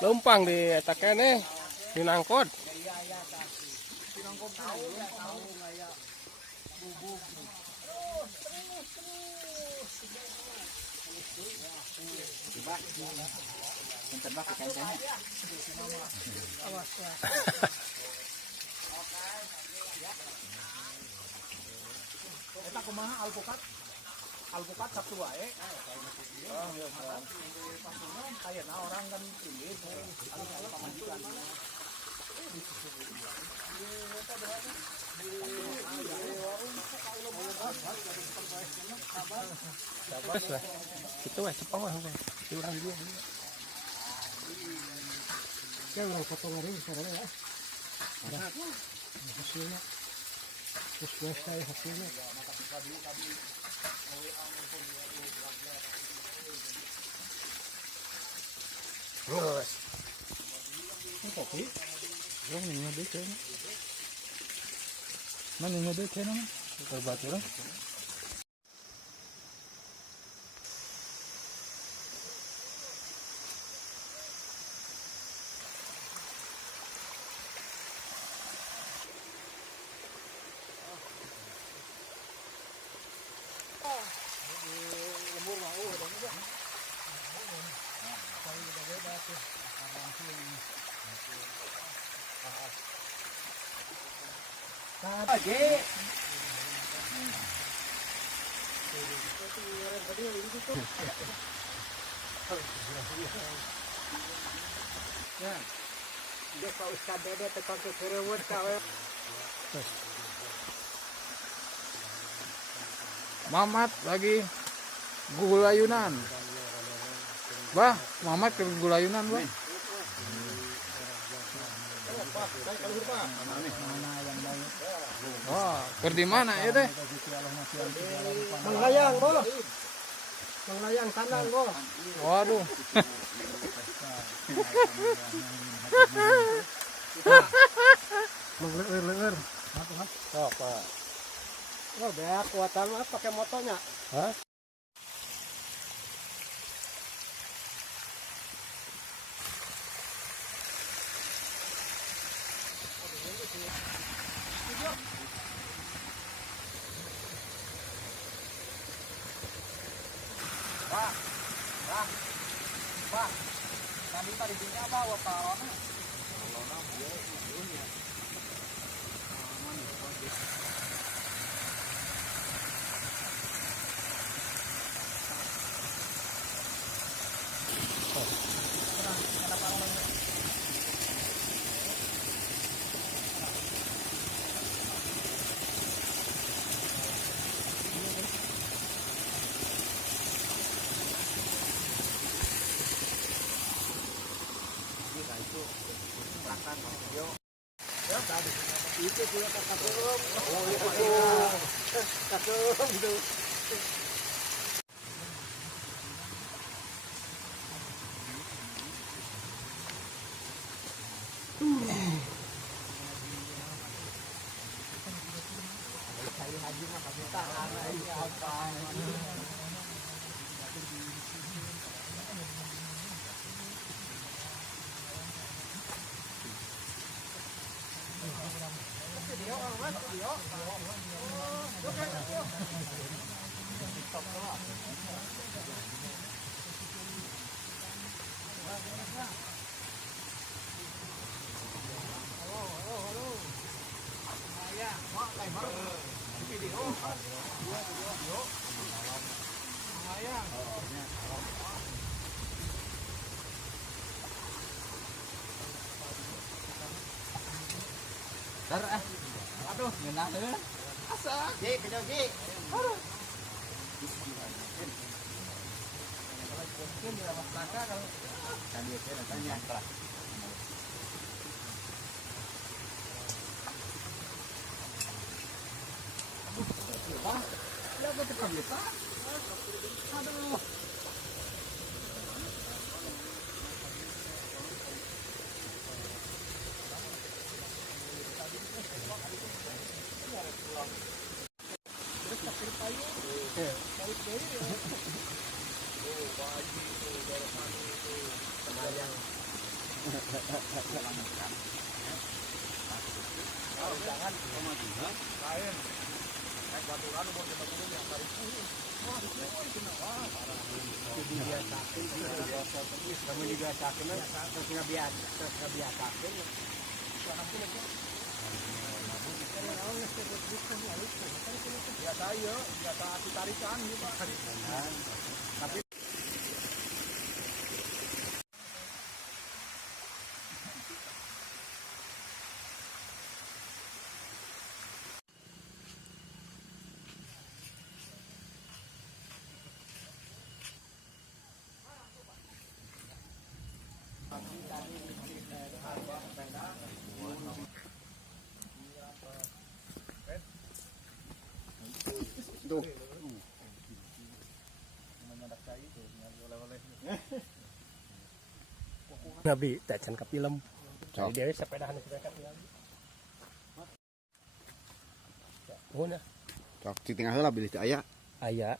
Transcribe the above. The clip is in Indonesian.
Lempang di eta kene di nangkot. Eta kumaha alpukat Sabtu wae. Kayaknya orang kan ini pamajikan. Terus lah. Itu weh cepeng weh. Di urang dia. Ya urang potong hari sarana ya. Hasilnya. Terus selesai hasilnya. Terus. Ini kopi. Yang ini ada kayaknya. Mana ini ada kayaknya? Terbaturan. Ya. Dia Pak Ustaz Dede tekan ke kerewet kawe. Mamat lagi gulayunan. Bah, Mamat ke gulayunan, Bah. Wah, ker di mana ya teh? Menglayang, Bos. Menglayang tanang, Bos. Waduh. Mengleer-leer. Apa? Oh, beak kuatan mah pakai motornya. Hah? Pak. Tadi tadi dinya bawa parona. Itu juga kakak oh itu kakak itu haji mah kasih tahan ini apa Dar aduh ngenah teh. Asa. Ji, kejauh ji. Aduh. Mungkin di rumah kakak kalau kan dia kira tanya kelas. Pak, ya betul kan Pak. Aduh. Jangan kemajuan. Lain. Naik baturan umur 30 yang tarik. Jadi dia sakit, kamu juga sakit, terus ngebiasakan. Biasa ya, biasa tarikan gitu. Tapi tuh. Nabi tak can ka film. Jadi dia sepedahan sepeda ka film. Oh nah, Cok, di tengah heula bilih teh aya. aya.